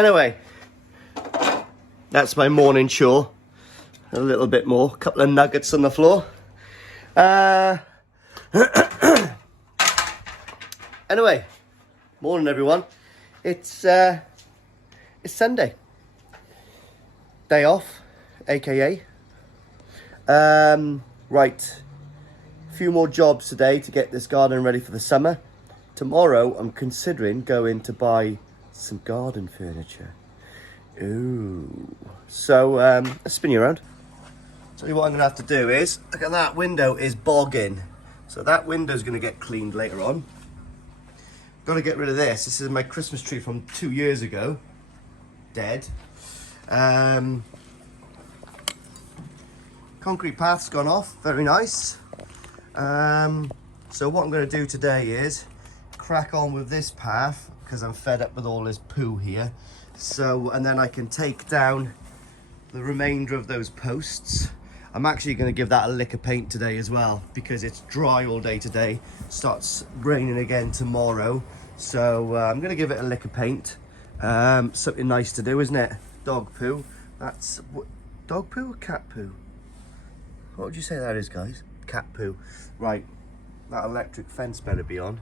Anyway, that's my morning chore. A little bit more, a couple of nuggets on the floor. Anyway, morning everyone. It's Sunday. Day off, aka. Right, a few more jobs today to get this garden ready for the summer. Tomorrow I'm considering going to buy some garden furniture. Ooh. So let's spin you around. Tell you what I'm gonna have to do is, look at that window is bogging. So that window's gonna get cleaned later on. Got to get rid of this. This is my Christmas tree from 2 years ago. Dead. Concrete path's gone off. Very nice. So what I'm going to do today is crack on with this path because I'm fed up with all this poo here. So, and then I can take down the remainder of those posts. I'm actually going to give that a lick of paint today as well because it's dry all day today. Starts raining again tomorrow. So I'm going to give it a lick of paint. Something nice to do, isn't it? Dog poo. That's what, dog poo or cat poo? What would you say that is, guys? Cat poo. Right. That electric fence better be on.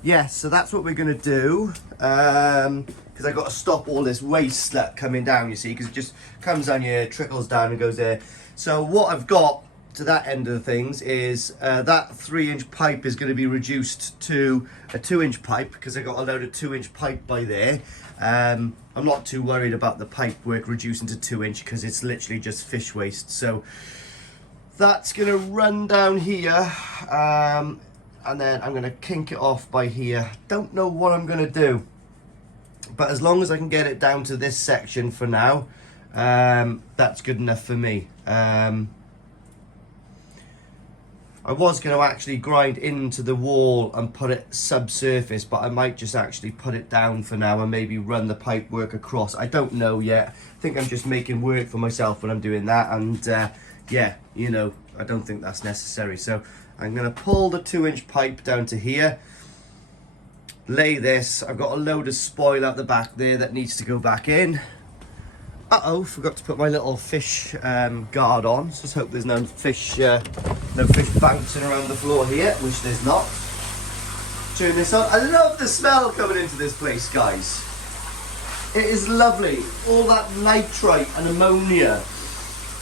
Yeah, so that's what we're going to do. Because I've got to stop all this waste that coming down, you see, because it just comes down here, trickles down and goes there. So what I've got to that end of the things is that 3-inch pipe is going to be reduced to a 2-inch pipe because I got a load of 2-inch pipe by there. I'm not too worried about the pipe work reducing to 2-inch because it's literally just fish waste. So that's going to run down here. And then I'm going to kink it off by here. Don't know what I'm going to do. But as long as I can get it down to this section for now, that's good enough for me. I was going to actually grind into the wall and put it subsurface, but I might just actually put it down for now and maybe run the pipe work across. I don't know yet. I think I'm just making work for myself when I'm doing that. And yeah, you know, I don't think that's necessary. So I'm going to pull the 2-inch pipe down to here, lay this. I've got a load of spoil out the back there that needs to go back in. Uh-oh, forgot to put my little fish guard on. So let's hope there's no fish bouncing around the floor here, which there's not. Turn this on. I love the smell coming into this place, guys. It is lovely. All that nitrite and ammonia.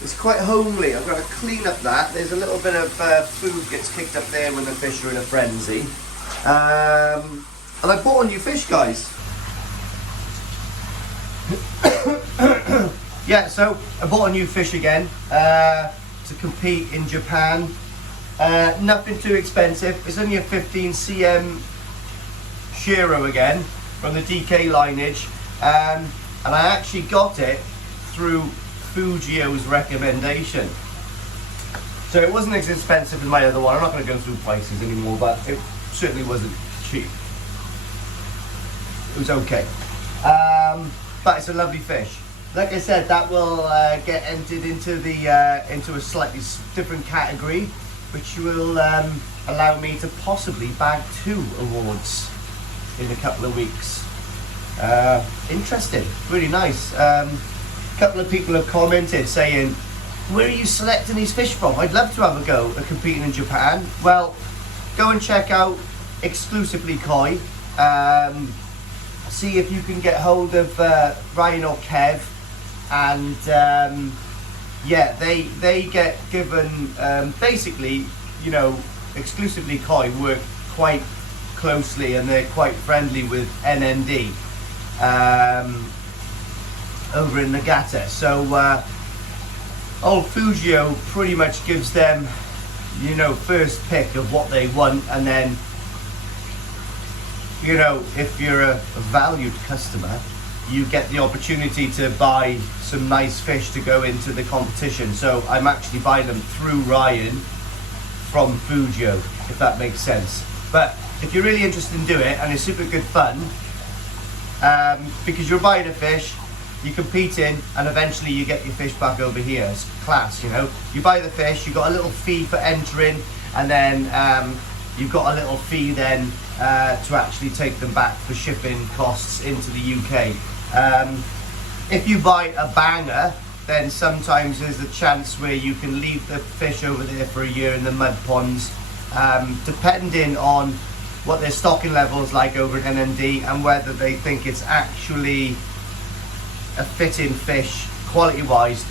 It's quite homely. I've got to clean up that. There's a little bit of food gets kicked up there when the fish are in a frenzy. And I bought a new fish, guys. Yeah, so I bought a new fish again to compete in Japan. Nothing too expensive. It's only a 15 cm Shiro again from the DK lineage. And I actually got it through Fujio's recommendation. So it wasn't as expensive as my other one. I'm not going to go through prices anymore, but it certainly wasn't cheap. It was okay. But it's a lovely fish. Like I said, that will get entered into the into a slightly different category, which will allow me to possibly bag 2 awards in a couple of weeks. Interesting, really nice. A couple of people have commented saying, where are you selecting these fish from? I'd love to have a go at competing in Japan. Well, go and check out Exclusively Koi. See if you can get hold of Ryan or Kev, and yeah, they get given basically, you know, Exclusively Koi work quite closely and they're quite friendly with NND over in Nagata. So old Fujio pretty much gives them, you know, first pick of what they want, and then, you know, if you're a valued customer, you get the opportunity to buy some nice fish to go into the competition. So I'm actually buying them through Ryan from Fujio, if that makes sense. But if you're really interested in doing it, and it's super good fun, because you're buying a fish, you compete in, and eventually you get your fish back over here. It's class, you know. You buy the fish, you got a little fee for entering, and then you've got a little fee then to actually take them back for shipping costs into the UK. If you buy a banger, then sometimes there's a chance where you can leave the fish over there for a year in the mud ponds, depending on what their stocking levels like over at NMD and whether they think it's actually a fitting fish quality wise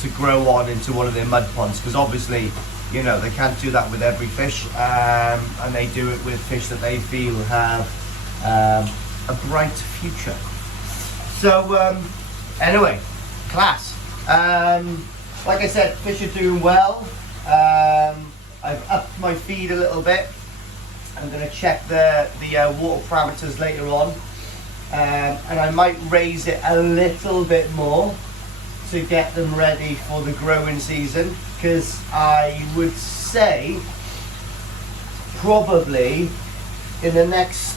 to grow on into one of their mud ponds, because obviously, you know, they can't do that with every fish, and they do it with fish that they feel have a bright future. So anyway, class. Like I said, fish are doing well. I've upped my feed a little bit. I'm going to check the water parameters later on, and I might raise it a little bit more to get them ready for the growing season, because I would say probably in the next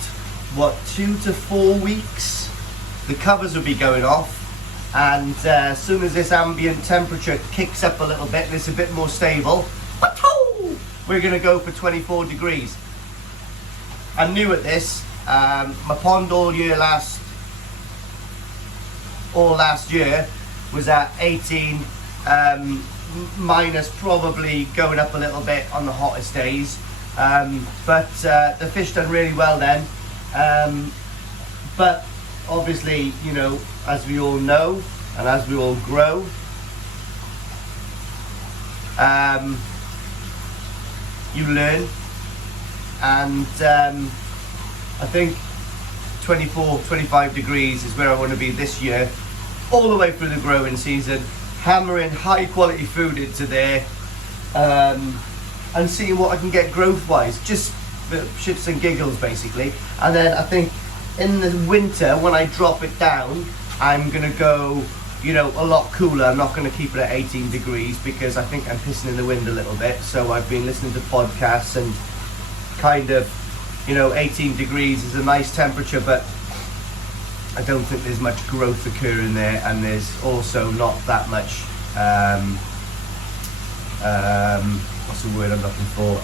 2 to 4 weeks the covers will be going off, and as soon as this ambient temperature kicks up a little bit and it's a bit more stable, we're going to go for 24 degrees. I'm new at this. My pond all last year was at 18, minus probably going up a little bit on the hottest days, but the fish done really well then, but obviously, you know, as we all know and as we all grow, you learn, and I think 24-25 degrees is where I want to be this year, all the way through the growing season, hammering high quality food into there, and seeing what I can get growth wise, just for shits and giggles basically. And then I think in the winter, when I drop it down, I'm gonna go, you know, a lot cooler. I'm not gonna keep it at 18 degrees because I think I'm pissing in the wind a little bit. So I've been listening to podcasts, and kind of, you know, 18 degrees is a nice temperature, but I don't think there's much growth occurring there, and there's also not that much what's the word I'm looking for,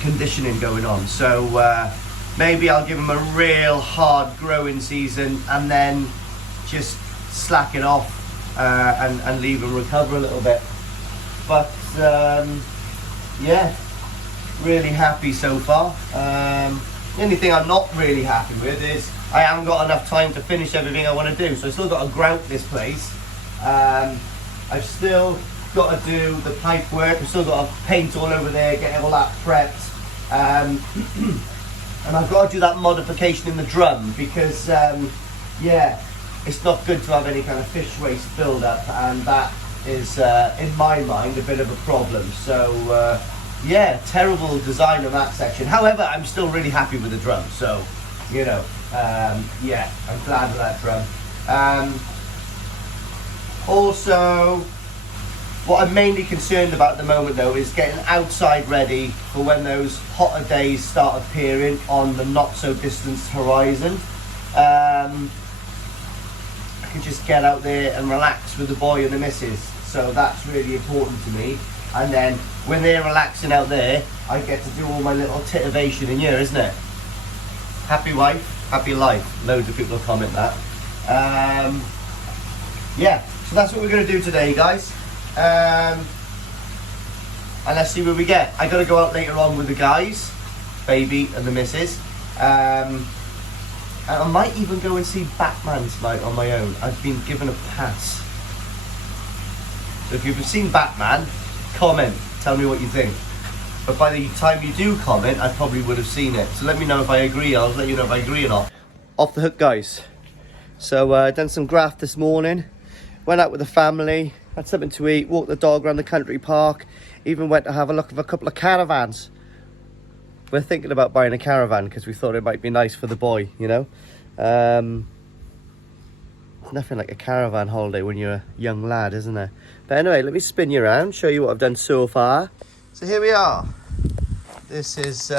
conditioning going on. So maybe I'll give them a real hard growing season and then just slack it off and leave them recover a little bit. But yeah, really happy so far. The only thing I'm not really happy with is I haven't got enough time to finish everything I want to do. So I've still got to grout this place. I've still got to do the pipe work. I've still got to paint all over there, get all that prepped. And I've got to do that modification in the drum because, yeah, it's not good to have any kind of fish waste build up, and that is, in my mind, a bit of a problem. So, yeah, terrible design on that section. However, I'm still really happy with the drum. So, you know, yeah, I'm glad with that drum. Also, what I'm mainly concerned about at the moment though is getting outside ready for when those hotter days start appearing on the not so distant horizon. I can just get out there and relax with the boy and the missus, so that's really important to me. And then when they're relaxing out there, I get to do all my little titivation in here, isn't it? Happy wife, happy life. Loads of people comment that. Yeah, so that's what we're going to do today, guys. And let's see where we get. I got to go out later on with the guys, baby and the missus. And I might even go and see Batman tonight on my own. I've been given a pass. So if you've seen Batman, comment, tell me what you think. But by the time you do comment, I probably would have seen it. So let me know if I agree. I'll let you know if I agree or not. Off the hook, guys. So done some graft this morning. Went out with the family, had something to eat, walked the dog around the country park, even went to have a look at a couple of caravans. We're thinking about buying a caravan because we thought it might be nice for the boy, you know. Nothing like a caravan holiday when you're a young lad, isn't there? But anyway, let me spin you around, show you what I've done so far. So here we are. This is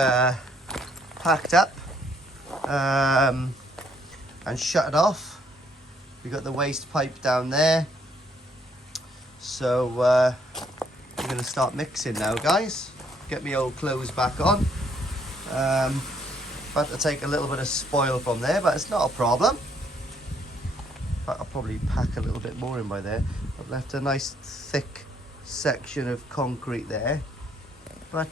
packed up and shut it off. We've got the waste pipe down there. So we're going to start mixing now, guys. Get my old clothes back on. Had to take a little bit of spoil from there, but it's not a problem. I'll probably pack a little bit more in by there. I've left a nice thick section of concrete there, but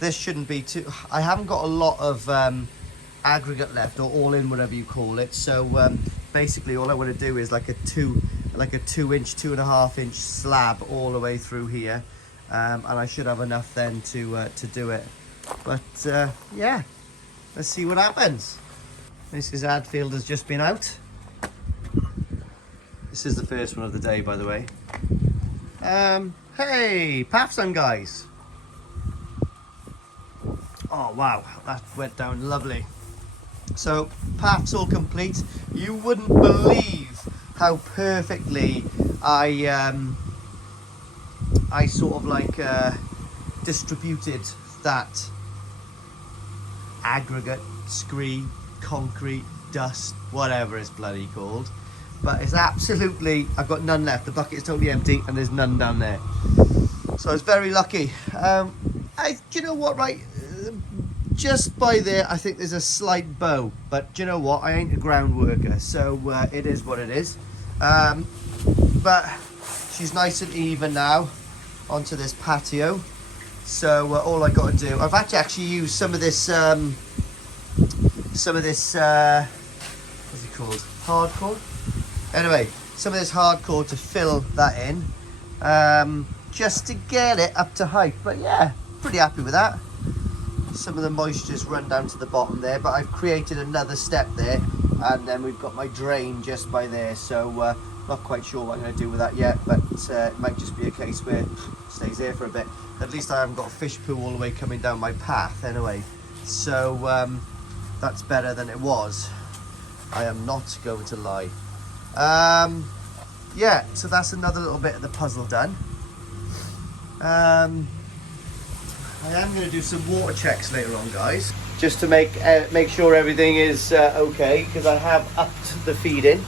this shouldn't be too. I haven't got a lot of aggregate left, or all in, whatever you call it. So basically, all I want to do is like a 2.5 inch slab all the way through here, and I should have enough then to do it. But yeah, let's see what happens. Mrs. Hadfield has just been out. This is the first one of the day, by the way. Hey, Pafson guys. Oh wow, that went down lovely. So path's all complete. You wouldn't believe how perfectly I sort of like distributed that aggregate, scree, concrete, dust, whatever it's bloody called. But it's absolutely, I've got none left. The bucket is totally empty and there's none down there. So I was very lucky. Do you know what, right? Just by there, I think there's a slight bow. But do you know what? I ain't a ground worker, so it is what it is. But she's nice and even now onto this patio. So all I got to do, I've had to actually use some of this, what's it called? Hardcore? Anyway, some of this hardcore to fill that in, just to get it up to height. But yeah, pretty happy with that. Some of the moisture's run down to the bottom there, but I've created another step there, and then we've got my drain just by there. So not quite sure what I'm going to do with that yet, but it might just be a case where it stays there for a bit. At least I haven't got a fish poo all the way coming down my path anyway. So that's better than it was. I am not going to lie. Yeah, so that's another little bit of the puzzle done. I am going to do some water checks later on, guys, just to make sure everything is okay, because I have upped the feeding.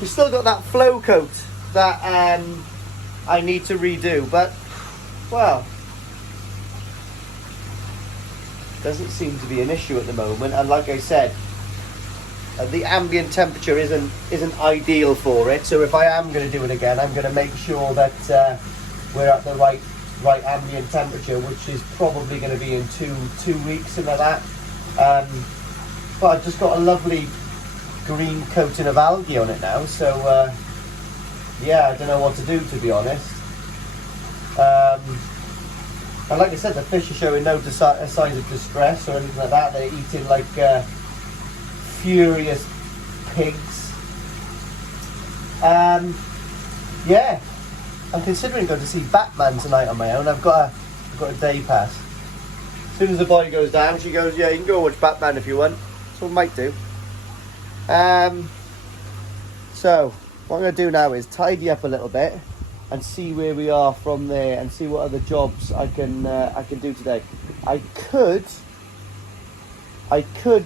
We've still got that flow coat that I need to redo, but well, doesn't seem to be an issue at the moment. And like I said, the ambient temperature isn't ideal for it. So if I am going to do it again, I'm going to make sure that we're at the right ambient temperature, which is probably going to be in two weeks, something like that. But I've just got a lovely green coating of algae on it now, so yeah, I don't know what to do, to be honest. And like I said, the fish are showing no signs of distress or anything like that. They're eating like furious pigs. Yeah, I'm considering going to see Batman tonight on my own. I've got a day pass. As soon as the boy goes down, she goes, yeah, you can go watch Batman if you want. So I might do. So what I'm going to do now is tidy up a little bit and see where we are from there, and see what other jobs I can do today. I could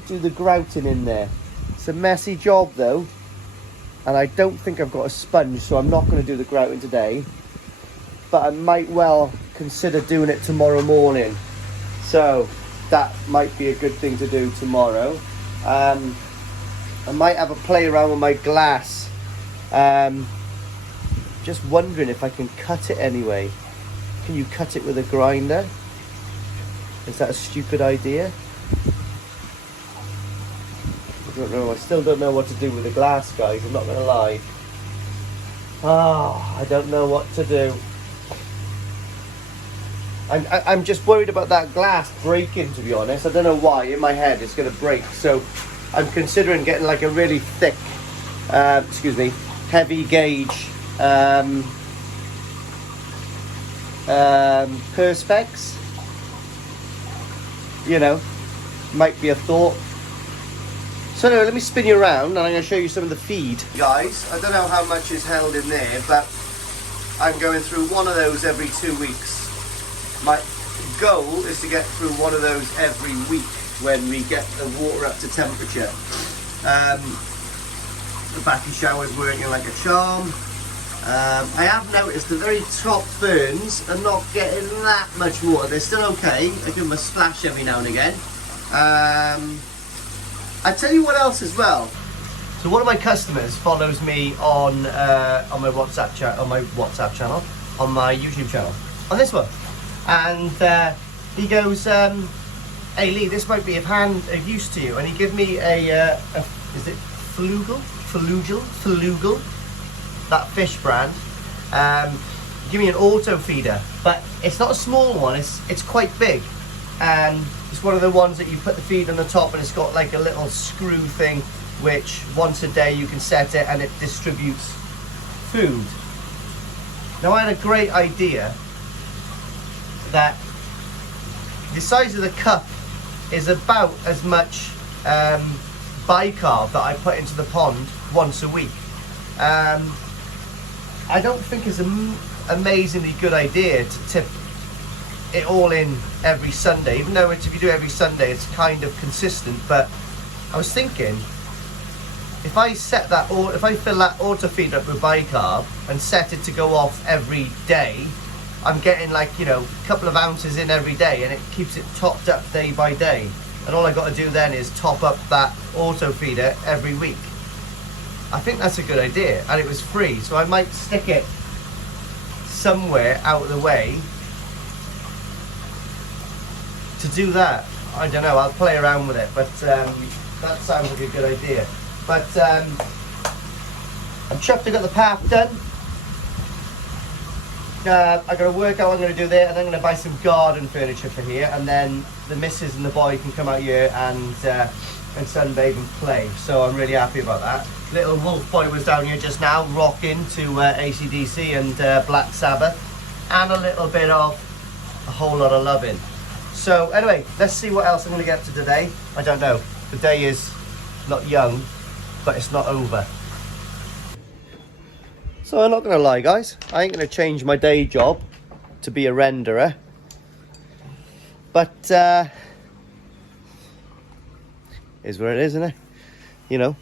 do the grouting in there. It's a messy job though, and I don't think I've got a sponge, so I'm not going to do the grouting today. But I might well consider doing it tomorrow morning. So that might be a good thing to do tomorrow. I might have a play around with my glass. Just wondering if I can cut it anyway. Can you cut it with a grinder? Is that a stupid idea? I don't know. I still don't know what to do with the glass, guys. I'm not going to lie. I don't know what to do. I'm just worried about that glass breaking, to be honest. I don't know why. In my head, it's going to break. So I'm considering getting like a really thick, heavy gauge perspex. You know, might be a thought. So anyway, let me spin you around and I'm going to show you some of the feed. Guys, I don't know how much is held in there, but I'm going through one of those every 2 weeks. My goal is to get through one of those every week when we get the water up to temperature. The backy shower is working like a charm. I have noticed the very top ferns are not getting that much water. They're still okay. I give them a splash every now and again. I tell you what else as well. So one of my customers follows me on my WhatsApp channel, on my YouTube channel, on this one, and he goes, "Hey Lee, this might be of use to you," and he gave me a is it Flugel, that fish brand. Give me an auto feeder, but it's not a small one. It's quite big, and it's one of the ones that you put the feed on the top, and it's got like a little screw thing, which once a day you can set it and it distributes food. Now I had a great idea that the size of the cup is about as much bicarb that I put into the pond once a week. I don't think it's an amazingly good idea to tip it all in every Sunday, even though if you do it every Sunday it's kind of consistent. But I was thinking, if I fill that auto feed up with bicarb and set it to go off every day, I'm getting like, you know, a couple of ounces in every day, and it keeps it topped up day by day. And all I got to do then is top up that auto feeder every week. I think that's a good idea, and it was free, so I might stick it somewhere out of the way to do that. I don't know, I'll play around with it, but that sounds like a good idea. But I'm chuffed I got the path done. I got to work out what I'm going to do there, and I'm going to buy some garden furniture for here, and then the missus and the boy can come out here and sunbathe and play. So I'm really happy about that. Little Wolf Boy was down here just now, rocking to AC/DC and Black Sabbath, and a little bit of a whole lot of loving. So anyway, let's see what else I'm going to get to today. I don't know. The day is not young, but it's not over. So I'm not going to lie, guys. I ain't going to change my day job to be a renderer. But is what it is, isn't it? You know,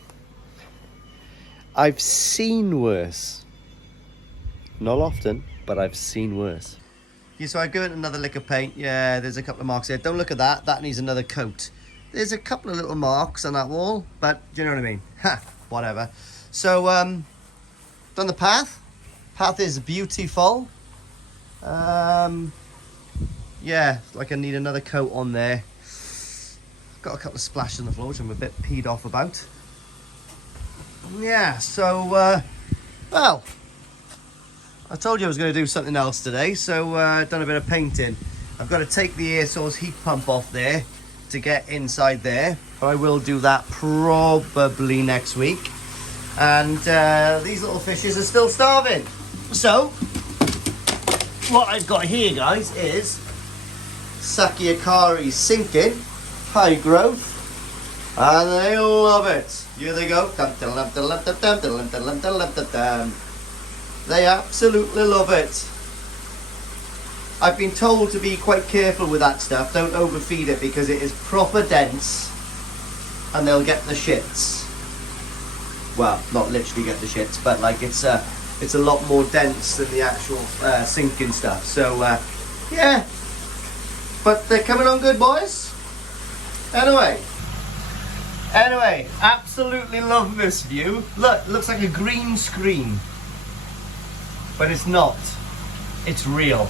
I've seen worse. Not often, but I've seen worse. Yeah, so I give it another lick of paint. Yeah, there's a couple of marks there. Don't look at that. That needs another coat. There's a couple of little marks on that wall, but do you know what I mean? Ha, whatever. So, done the path. Path is beautiful. Yeah, like I need another coat on there. Got a couple of splashes on the floor, which I'm a bit peed off about. Yeah, so, well, I told you I was going to do something else today, so done a bit of painting. I've got to take the air source heat pump off there to get inside there, but I will do that probably next week. And these little fishes are still starving. So, what I've got here, guys, is Sakiakari sinking, high growth, and they love it. Here they go. They absolutely love it. I've been told to be quite careful with that stuff. Don't overfeed it because it is proper dense and they'll get the shits. Well, not literally get the shits, but like it's a lot more dense than the actual sinking stuff. So yeah, but they're coming on good, boys. Anyway, absolutely love this view. Look, looks like a green screen, but it's not. It's real.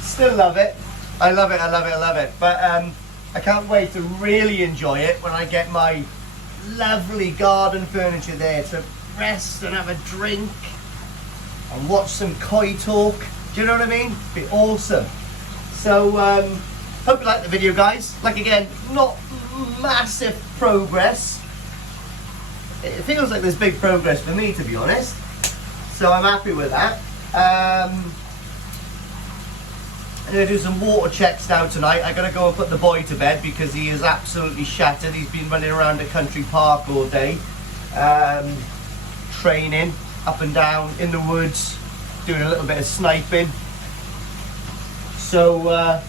Still love it. I love it. But I can't wait to really enjoy it when I get my lovely garden furniture there to rest and have a drink and watch some koi talk. Do you know what I mean? Be awesome. So hope you like the video, guys. Like, again, not massive progress. It feels like there's big progress for me, to be honest, so I'm happy with that. I'm going to do some water checks now tonight. I'm going to go and put the boy to bed because he is absolutely shattered. He's been running around a country park all day, training up and down in the woods, doing a little bit of sniping. So,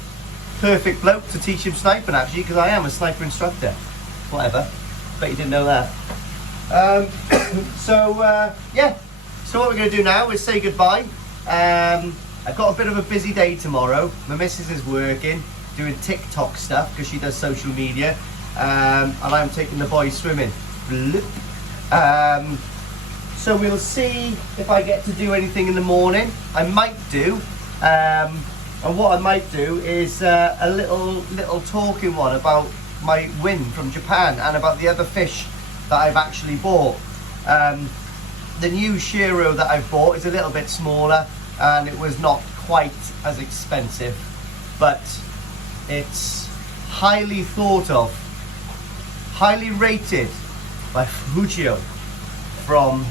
perfect bloke to teach him sniping, actually, because I am a sniper instructor. Whatever, bet you didn't know that. Yeah, So what we're going to do now is say goodbye. I've got a bit of a busy day tomorrow. My missus is working, doing TikTok stuff because she does social media, and I'm taking the boys swimming. So we'll see if I get to do anything in the morning. I might do, and what I might do is a little talking one about my win from Japan and about the other fish that I've actually bought. The new Shiro that I've bought is a little bit smaller and it was not quite as expensive, but it's highly thought of, highly rated by Fujio from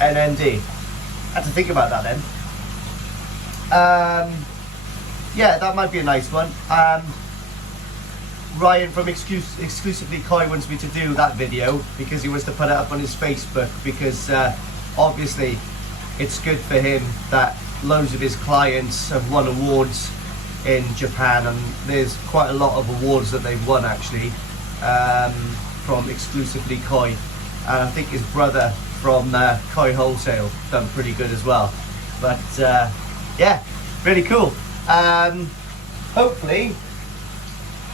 NND. I had to think about that then. Yeah, that might be a nice one. Ryan from Exclusively Koi wants me to do that video because he wants to put it up on his Facebook, because obviously it's good for him that loads of his clients have won awards in Japan, and there's quite a lot of awards that they've won actually from Exclusively Koi, and I think his brother from Koi Wholesale done pretty good as well. But yeah, really cool. Hopefully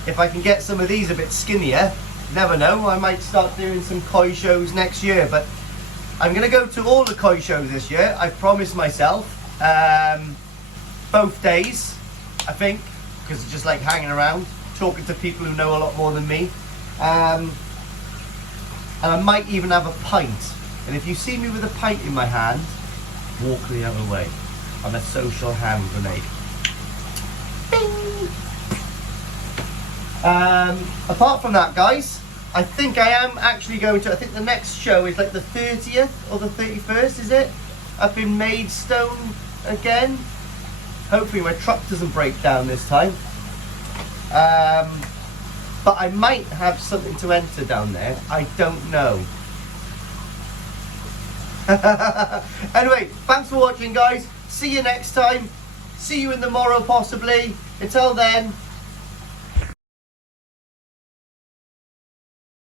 if I can get some of these a bit skinnier, never know, I might start doing some koi shows next year. But I'm going to go to all the koi shows this year. I promised myself both days, I think, because it's just like hanging around, talking to people who know a lot more than me. And I might even have a pint. And if you see me with a pint in my hand, walk the other way. I'm a social hand grenade. Bing! Apart from that, guys, I think I am actually going to, I think the next show is like the 30th or the 31st, is it? Up in Maidstone again. Hopefully my truck doesn't break down this time. But I might have something to enter down there. I don't know. Anyway, thanks for watching, guys. See you next time. See you in the morrow possibly. Until then,